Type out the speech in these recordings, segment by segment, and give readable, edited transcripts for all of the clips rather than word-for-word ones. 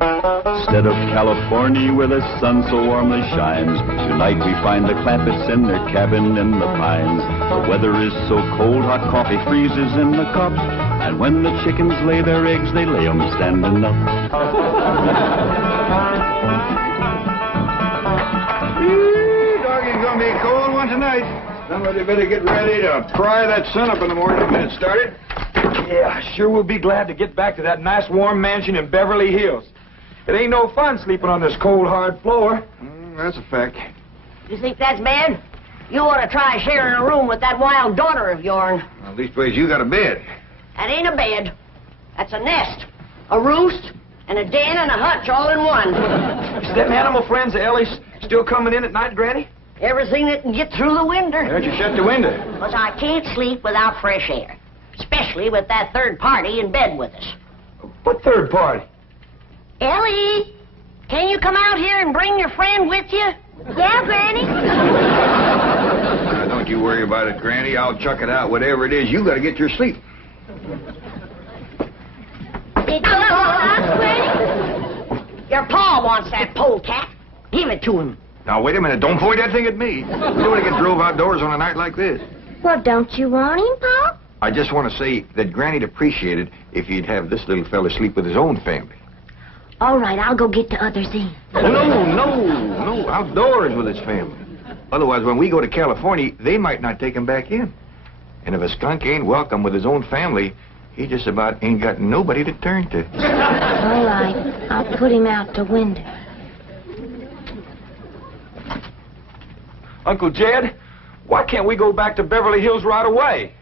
Instead of California where the sun so warmly shines, tonight we find the Clampetts in their cabin in the pines. The weather is so cold, hot coffee freezes in the cup, and when the chickens lay their eggs, they lay 'em standing up. Doggy's gonna be a cold one tonight. Somebody better get ready to pry that sun up in the morning to get it started. Yeah, sure will be glad to get back to that nice warm mansion in Beverly Hills. It ain't no fun sleeping on this cold, hard floor. That's a fact. You think that's bad? You ought to try sharing a room with that wild daughter of yourn. Well, leastways you got a bed. That ain't a bed. That's a nest, a roost, and a den and a hutch all in one. Is them animal friends of Elly's still coming in at night, Granny? Everything that can get through the window. Why don't you shut the window? Because I can't sleep without fresh air. Especially with that third party in bed with us. What third party? Elly, can you come out here and bring your friend with you? Yeah, Granny? Don't you worry about it, Granny. I'll chuck it out. Whatever it is, you got to get your sleep. Your pa wants that polecat. Give it to him. Now, wait a minute. Don't point that thing at me. We don't want to get drove outdoors on a night like this. Well, don't you want him, Pa? I just want to say that Granny'd appreciate it if he'd have this little fella sleep with his own family. All right, I'll go get the others in. No. Outdoors with his family. Otherwise, when we go to California, they might not take him back in. And if a skunk ain't welcome with his own family, he just about ain't got nobody to turn to. All right, I'll put him out the window. Uncle Jed, why can't we go back to Beverly Hills right away?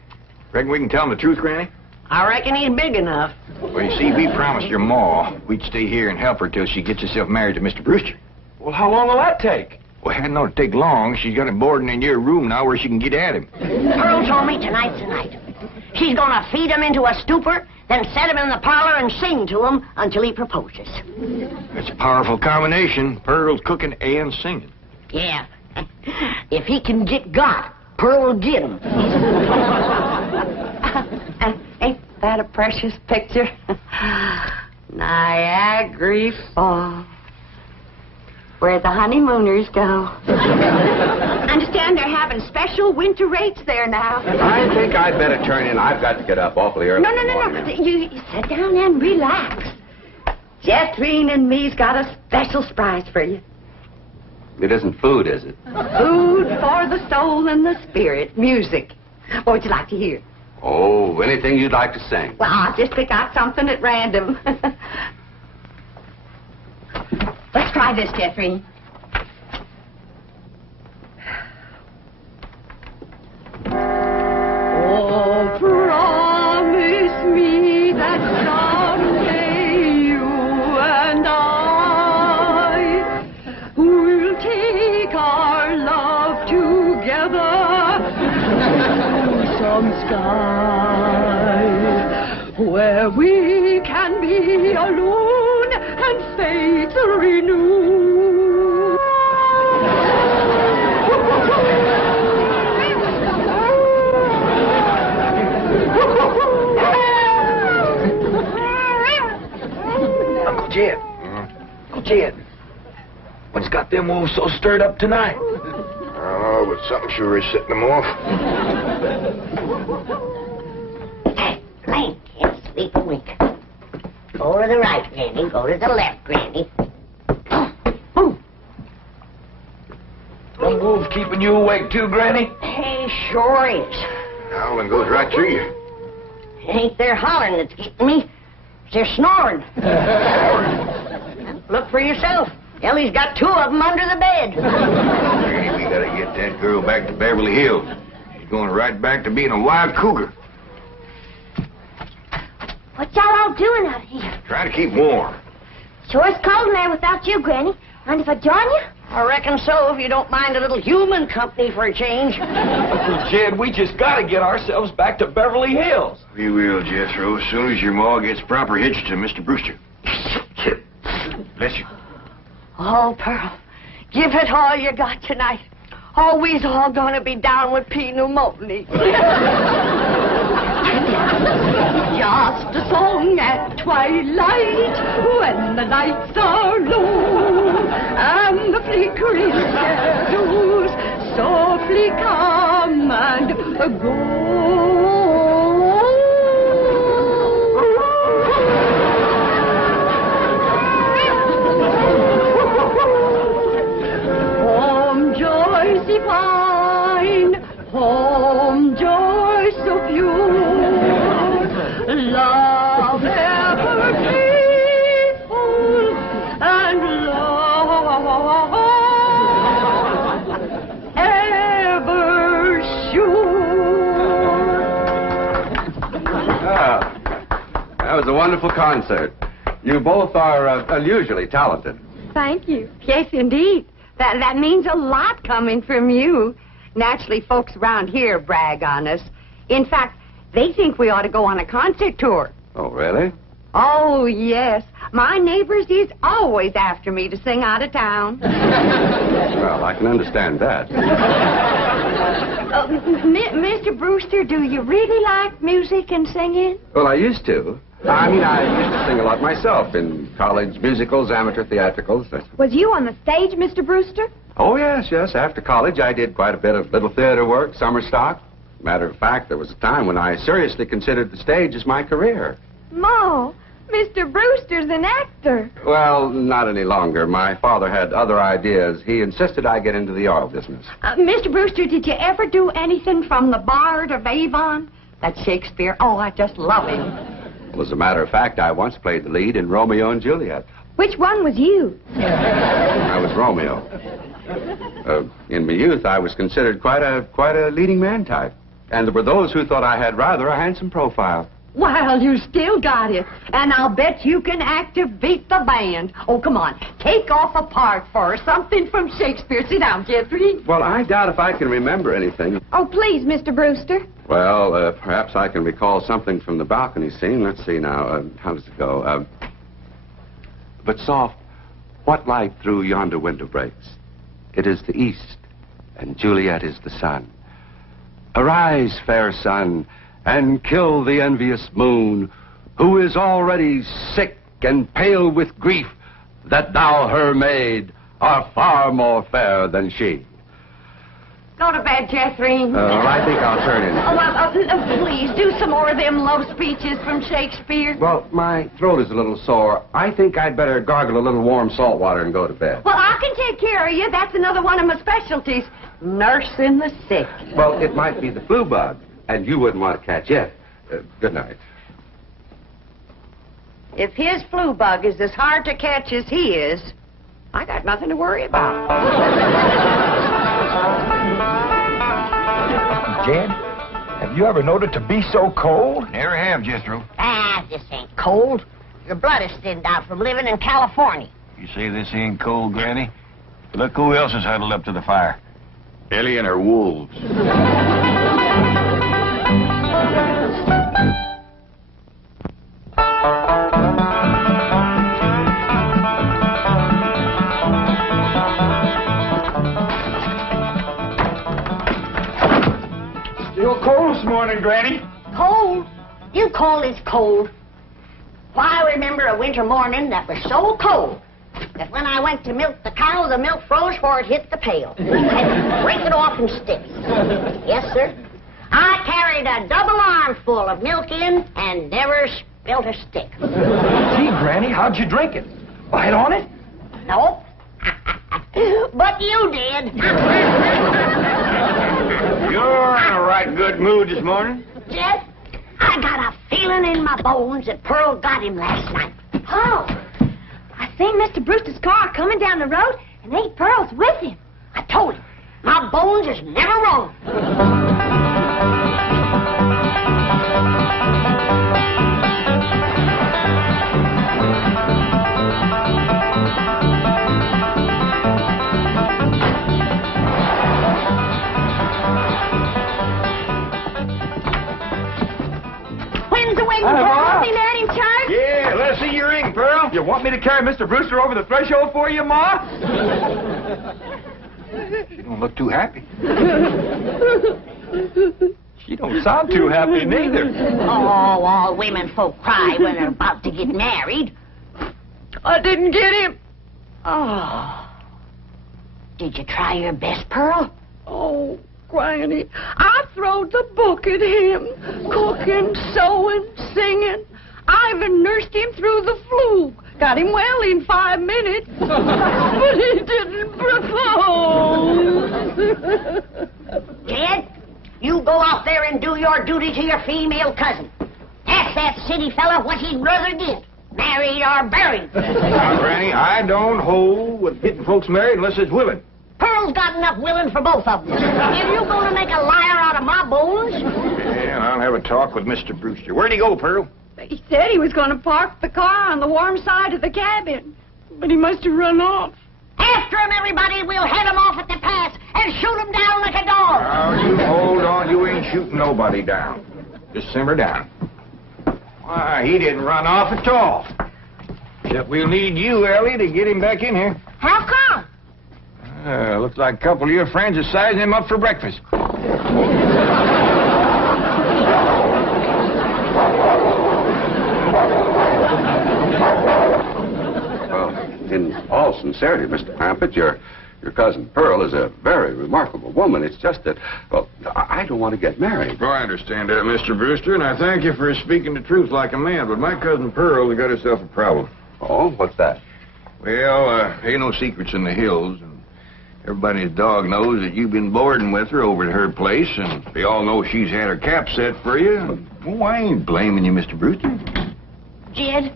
Reckon we can tell him the truth, Granny? I reckon he's big enough. Well, you see, we promised your ma we'd stay here and help her till she gets herself married to Mr. Brewster. Well, how long will that take? Well, it hadn't ought to take long. She's got him boarding in your room now where she can get at him. Pearl told me tonight's the night. She's gonna feed him into a stupor, then set him in the parlor and sing to him until he proposes. It's a powerful combination. Pearl's cooking and singing. Yeah. If he can get got, Pearl will get him. Ain't that a precious picture? Niagara Falls, where the honeymooners go. Understand they're having special winter rates there now. I think I'd better turn in. I've got to get up awfully early. No. You sit down and relax. Jethro and me's got a special surprise for you. It isn't food, is it? Food for the soul and the spirit. Music. What would you like to hear? Oh, anything you'd like to sing. Well, I'll just pick out something at random. Let's try this, Jeffrey. Oh, promise me that someday you and I will take our love together to some sky where we can be alone and faith renew. Uncle Jed. Uncle Jed. What's got them wolves so stirred up tonight? Oh, but something sure is setting them off. Hey, Granny, can't sleep a wink. Go to the right, Granny. Go to the left, Granny. Them wolves keeping you awake too, Granny? He sure is. Howling goes right through you. It ain't their hollering that's getting me. It's their snoring. Look for yourself. Elly's got two of them under the bed. Granny, we gotta get that girl back to Beverly Hills. She's going right back to being a wild cougar. What y'all all doing out here? Trying to keep warm. Sure it's cold in there without you, Granny. Mind if I join you? I reckon so, if you don't mind a little human company for a change. Uncle Jed, we just gotta get ourselves back to Beverly Hills. We will, Jethro, as soon as your ma gets proper hitched to Mr. Brewster. Bless you. Oh, Pearl, give it all you got tonight. Oh, we's all gonna be down with pneumonia. Just a song at twilight when the lights are low and the flickering shadows softly come and go. Home joys divine, home joys so pure, love ever faithful and love ever sure. That was a wonderful concert. You both are unusually talented. Thank you. Yes, indeed. That means a lot coming from you. Naturally, folks around here brag on us. In fact, they think we ought to go on a concert tour. Oh, really? Oh, yes. My neighbors is always after me to sing out of town. Well, I can understand that. Mr. Brewster, do you really like music and singing? Well, I used to. I used to sing a lot myself in college musicals, amateur theatricals. Was you on the stage, Mr. Brewster? Oh, yes. After college, I did quite a bit of little theater work, summer stock. Matter of fact, there was a time when I seriously considered the stage as my career. Ma, Mr. Brewster's an actor. Well, not any longer. My father had other ideas. He insisted I get into the oil business. Mr. Brewster, did you ever do anything from the Bard of Avon? That's Shakespeare. Oh, I just love him. Well, as a matter of fact, I once played the lead in Romeo and Juliet. Which one was you? I was Romeo. In my youth, I was considered quite a leading man type. And there were those who thought I had rather a handsome profile. Well, you still got it. And I'll bet you can act to beat the band. Oh, come on. Take off a part for her. Something from Shakespeare. Sit down, Jeffrey. Well, I doubt if I can remember anything. Oh, please, Mr. Brewster. Well, perhaps I can recall something from the balcony scene. Let's see now. How does it go? But soft, what light through yonder window breaks? It is the east, and Juliet is the sun. Arise, fair sun, and kill the envious moon, who is already sick and pale with grief that thou, her maid, art far more fair than she. Go to bed, Jethro. I think I'll turn in. Oh, well, please, do some more of them love speeches from Shakespeare. Well, my throat is a little sore. I think I'd better gargle a little warm salt water and go to bed. Well, I can take care of you. That's another one of my specialties. Nursing the sick. Well, it might be the flu bug, and you wouldn't want to catch it. Good night. If his flu bug is as hard to catch as he is, I got nothing to worry about. Jed, have you ever known it to be so cold? Never have, Jethro. This ain't cold. Your blood is thinned out from living in California. You say this ain't cold, Granny? Look who else is huddled up to the fire. Elly and her wolves. Still cold this morning, Granny. Cold? You call this cold? Why, I remember a winter morning that was so cold that when I went to milk the cow, the milk froze before it hit the pail. I had to break it off in sticks. Yes, sir. I carried a double armful of milk in and never spilt a stick. Gee, Granny, how'd you drink it? Bite on it? Nope. But you did. You're in a right good mood this morning. Jed, I got a feeling in my bones that Pearl got him last night. Oh, I seen Mr. Brewster's car coming down the road, and Aunt Pearl's with him. I told him, my bones is never wrong. When's the wedding, Pearl? See that in church? Yeah, let's see your ring, Pearl. You want me to carry Mr. Brewster over the threshold for you, Ma? You don't look too happy. She don't sound too happy neither. Oh, all women folk cry when they're about to get married. I didn't get him. Oh. Did you try your best, Pearl? Oh, Granny, I throwed the book at him. Cooking, sewing, singing. I even nursed him through the flu. Got him well in 5 minutes. But he didn't propose. Jed, you go out there and do your duty to your female cousin. Ask that city fella what he'd rather get, married or buried. Now, Granny, I don't hold with getting folks married unless it's willing. Pearl's got enough willing for both of them. If you're going to make a liar out of my bones... Yeah, I'll have a talk with Mr. Brewster. Where'd he go, Pearl? He said he was going to park the car on the warm side of the cabin. But he must have run off. After him, everybody. We'll head him off at the pass and shoot him down like a dog. Now, you hold on. You ain't shooting nobody down. Just simmer down. Why, he didn't run off at all. Except we'll need you, Ellie, to get him back in here. How come? Looks like a couple of your friends are sizing him up for breakfast. Well, in all sincerity, Mr. Clampett, your cousin Pearl is a very remarkable woman. It's just that, well, I don't want to get married. Oh, I understand that, Mr. Brewster, and I thank you for speaking the truth like a man, but my cousin Pearl has got herself a problem. Oh, what's that? Well, ain't no secrets in the hills, and everybody's dog knows that you've been boarding with her over at her place, and they all know she's had her cap set for you. Oh, I ain't blaming you, Mr. Brewster. Jed?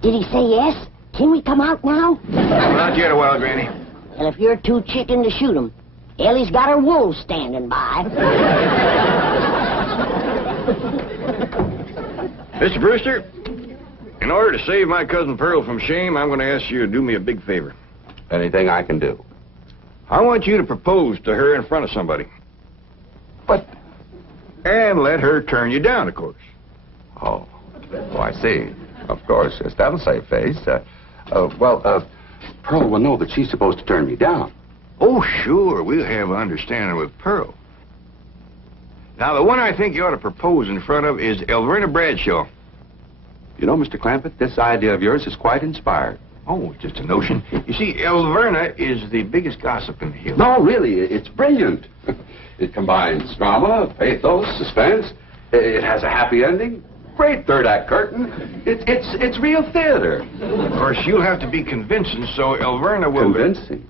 Did he say yes? Can we come out now? Not yet a while, Granny. Well, if you're too chicken to shoot him, Ellie's got her wolves standing by. Mr. Brewster, in order to save my cousin Pearl from shame, I'm going to ask you to do me a big favor. Anything I can do? I want you to propose to her in front of somebody. And let her turn you down, of course. Oh, I see. Of course, yes, that'll save face. Pearl will know that she's supposed to turn me down. Oh, sure, we'll have an understanding with Pearl. Now, the one I think you ought to propose in front of is Elverna Bradshaw. You know, Mr. Clampett, this idea of yours is quite inspired. Oh, it's just a notion. You see, Elverna is the biggest gossip in the hills. No, really, it's brilliant. It combines drama, pathos, suspense. It has a happy ending. Great third-act curtain. It's real theater. Of course, you'll have to be convincing, so Elverna will... Convincing?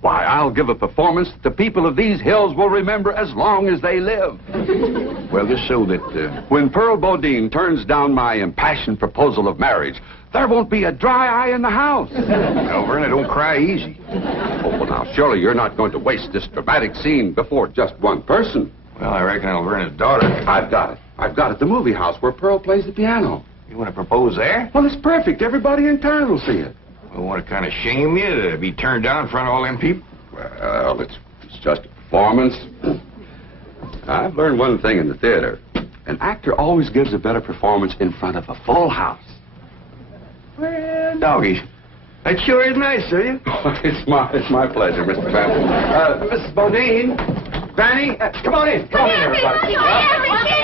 Why, I'll give a performance that the people of these hills will remember as long as they live. Well, just so that... When Pearl Bodine turns down my impassioned proposal of marriage, there won't be a dry eye in the house. Elverna, don't cry easy. Oh, well, now, surely you're not going to waste this dramatic scene before just one person. Well, I reckon Elverna's daughter... I've got it. I've got it. The movie house where Pearl plays the piano. You want to propose there? Well, it's perfect. Everybody in town will see it. Well, want to kind of shame you to be turned down in front of all them people? Well, it's just a performance. I've learned one thing in the theater. An actor always gives a better performance in front of a full house. Well, doggies, that sure is nice of you. It's my pleasure, Mr. Clampett. Mrs. Bodine, Granny, come on in. Come on in, everybody.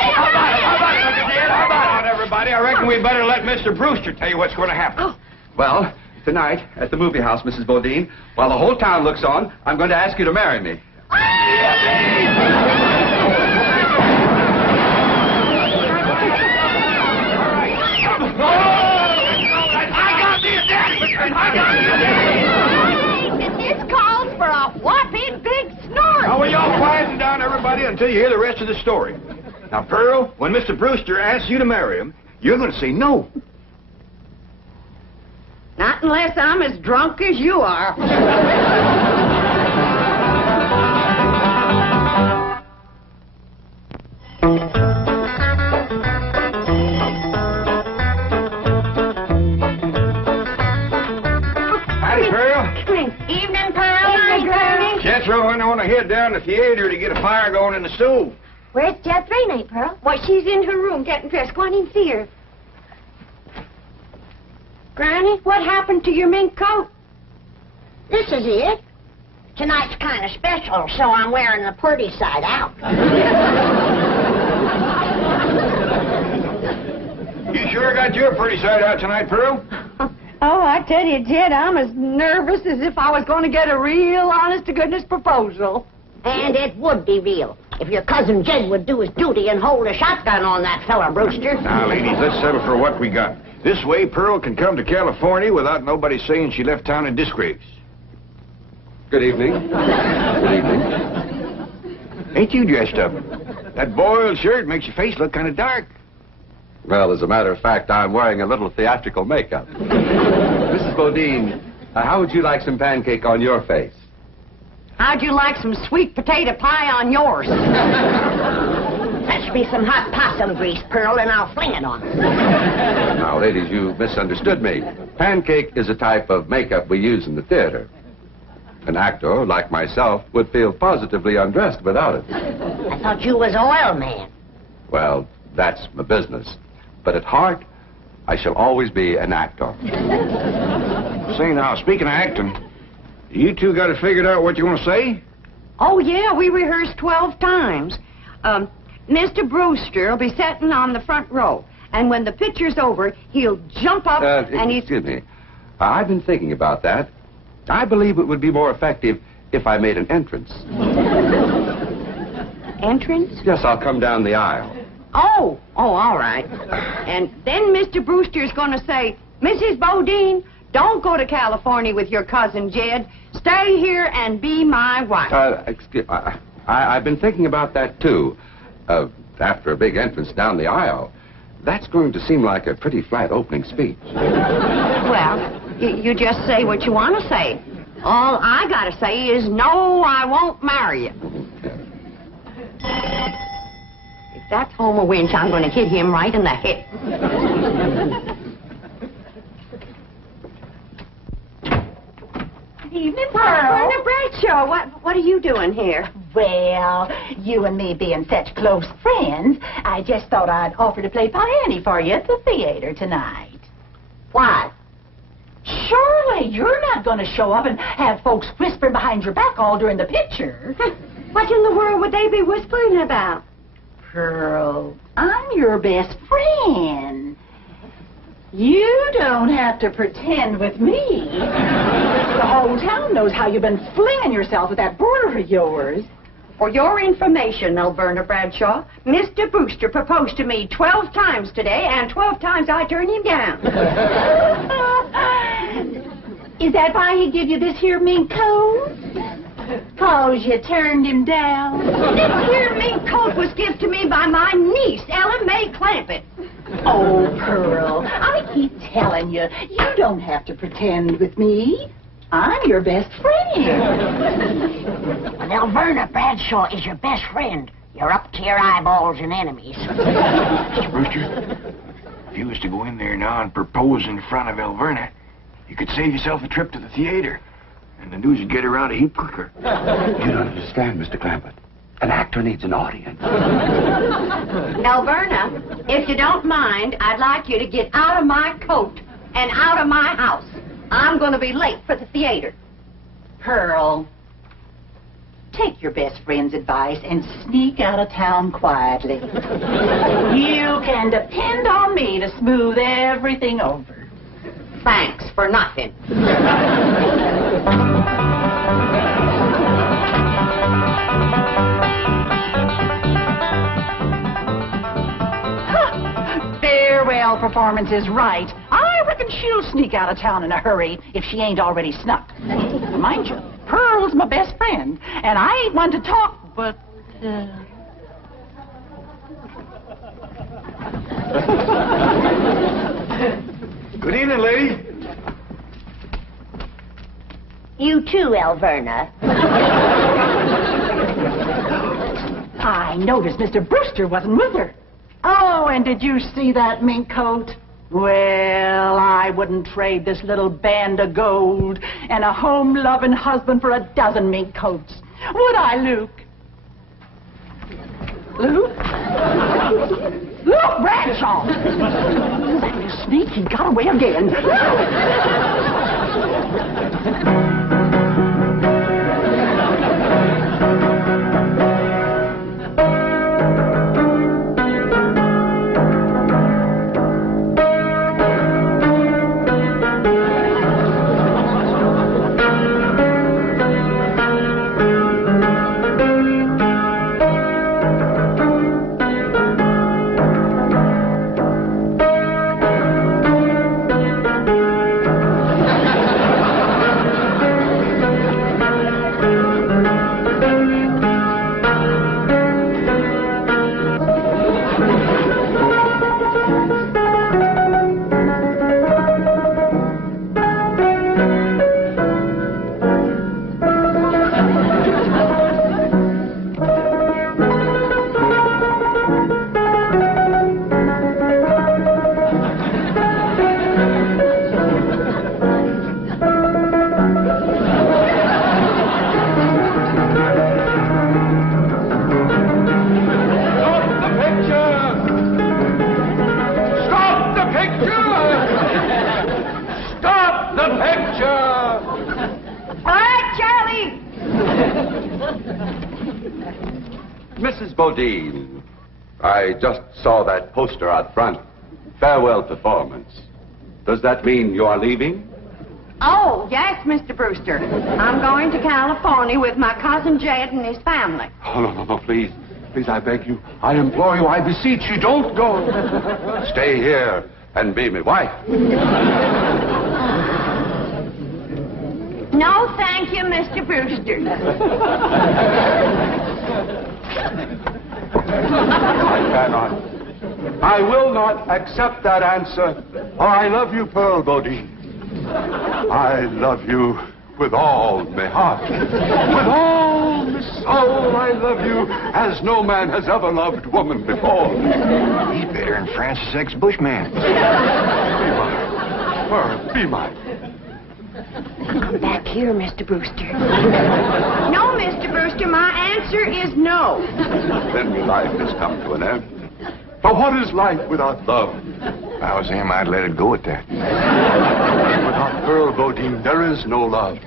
How about it, everybody? I reckon we better let Mr. Brewster tell you what's going to happen. Oh. Well, tonight at the movie house, Mrs. Bodine, while the whole town looks on, I'm going to ask you to marry me. This calls for a whopping big snort. Now, will y'all quieten down, everybody, until you hear the rest of the story. Now, Pearl, when Mr. Brewster asks you to marry him, you're going to say no. Not unless I'm as drunk as you are. Howdy, Pearl. Evening, Pearl. Evening, Pearl. Jethro and I want to head down to the theater to get a fire going in the stove. Where's Jethro, Pearl? Why, she's in her room getting dressed. Go on in and see her. Granny, what happened to your mink coat? This is it. tonight's kind of special, so I'm wearing the pretty side out. You sure got your pretty side out tonight, Pearl? Oh, I tell you, Jed, I'm as nervous as if I was going to get a real honest-to-goodness proposal. And it would be real if your cousin Jed would do his duty and hold a shotgun on that fella, Brewster. Now, ladies, let's settle for what we got. This way, Pearl can come to California without nobody saying she left town in disgrace. Good evening. Good evening. Ain't you dressed up? That boiled shirt makes your face look kind of dark. Well, as a matter of fact, I'm wearing a little theatrical makeup. Mrs. Bodine, how would you like some pancake on your face? How'd you like some sweet potato pie on yours? Fetch me some hot possum grease, Pearl, and I'll fling it on her. Now, ladies, you misunderstood me. Pancake is a type of makeup we use in the theater. An actor, like myself, would feel positively undressed without it. I thought you was oil man. Well, that's my business. But at heart, I shall always be an actor. Say now, speaking of acting, you two got it figured out what you want to say? Oh, yeah, we rehearsed 12 times. Mr. Brewster will be sitting on the front row, and when the picture's over, he'll jump up and he's... Excuse me. I've been thinking about that. I believe it would be more effective if I made an entrance. Entrance? Yes, I'll come down the aisle. Oh, all right. And then Mr. Brewster's going to say, Mrs. Bodine, don't go to California with your cousin Jed. Stay here and be my wife. I've been thinking about that, too. After a big entrance down the aisle, that's going to seem like a pretty flat opening speech. Well, you just say what you want to say. All I got to say is, no, I won't marry you. If that's Homer Winch, I'm going to hit him right in the head. Good evening, Pearl. Brenda Bradshaw, what are you doing here? Well, you and me being such close friends, I just thought I'd offer to play Piany for you at the theater tonight. Why? Surely you're not going to show up and have folks whispering behind your back all during the picture. What in the world would they be whispering about? Pearl, I'm your best friend. You don't have to pretend with me. The whole town knows how you've been flinging yourself with that brother of yours. For your information, Alberta Bradshaw, Mr. Brewster proposed to me 12 times today, and 12 times I turned him down. Is that why he give you this here mink coat? 'Cause you turned him down? This here mink coat was given to me by my niece, Elly May Clampett. Oh, Pearl, I keep telling you, you don't have to pretend with me. I'm your best friend. Well, Alberta Bradshaw is your best friend. You're up to your eyeballs in enemies. Mr. Brewster, if you was to go in there now and propose in front of Alverna, you could save yourself a trip to the theater. And the news would get around a heap quicker. You don't understand, Mr. Clampett. An actor needs an audience. Alberta, if you don't mind, I'd like you to get out of my coat and out of my house. I'm going to be late for the theater. Pearl, take your best friend's advice and sneak out of town quietly. You can depend on me to smooth everything over. Thanks for nothing. Farewell performance is right. I reckon she'll sneak out of town in a hurry if she ain't already snuck. Mind you, Pearl's my best friend, and I ain't one to talk, but... Good evening, lady. You too, Alverna. I noticed Mr. Brewster wasn't with her. Oh, and did you see that mink coat? Well, I wouldn't trade this little band of gold and a home-loving husband for a dozen mink coats. Would I, Luke? Luke? Luke Bradshaw! That little sneak, he got away again. the picture! All right, Charlie. Mrs. Bodine, I just saw that poster out front. Farewell performance. Does that mean you are leaving? Oh, yes, Mr. Brewster. I'm going to California with my cousin Jed and his family. Oh, no, please. Please, I beg you. I implore you. I beseech you. Don't go. Stay here and be my wife. No, thank you, Mr. Brewster. I cannot. I will not accept that answer. Oh, I love you, Pearl Bodine. I love you with all my heart. With all my soul, I love you as no man has ever loved woman before. He's better than Francis X. Bushman. Be mine. Pearl, be mine. Come back here, Mr. Brewster. No, Mr. Brewster, my answer is no. Then life has come to an end. But what is life without love? If I was him, I'd let it go at that. Without Pearl Bodine, there is no love.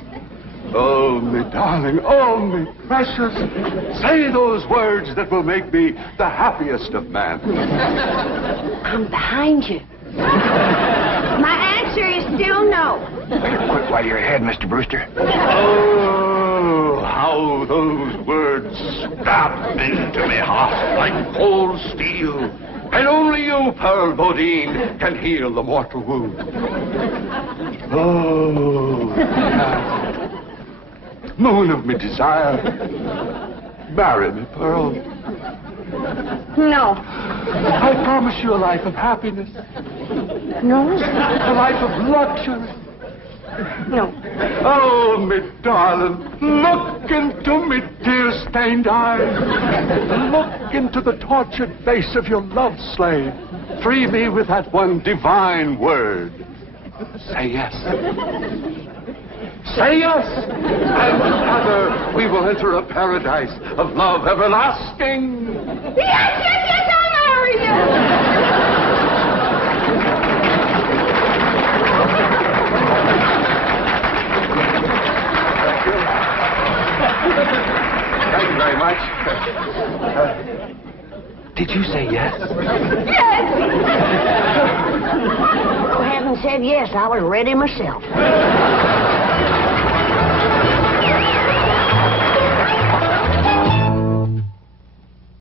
Oh, me darling, oh, me precious. Say those words that will make me the happiest of men. I'm behind you. My answer is still no. Better quit while you're ahead, Mr. Brewster. Oh, how those words stabbed into me heart like cold steel. And only you, Pearl Bodine, can heal the mortal wound. Oh, moon of me desire, marry me, Pearl. No. I promise you a life of happiness. No? A life of luxury. No. Oh, me darling, look into me tear-stained eyes. Look into the tortured face of your love slave. Free me with that one divine word. Say yes. Say yes, and together we will enter a paradise of love everlasting. Yes, I'll marry you. Thank you very much. Did you say yes? Yes. Go ahead and said yes. I was ready myself.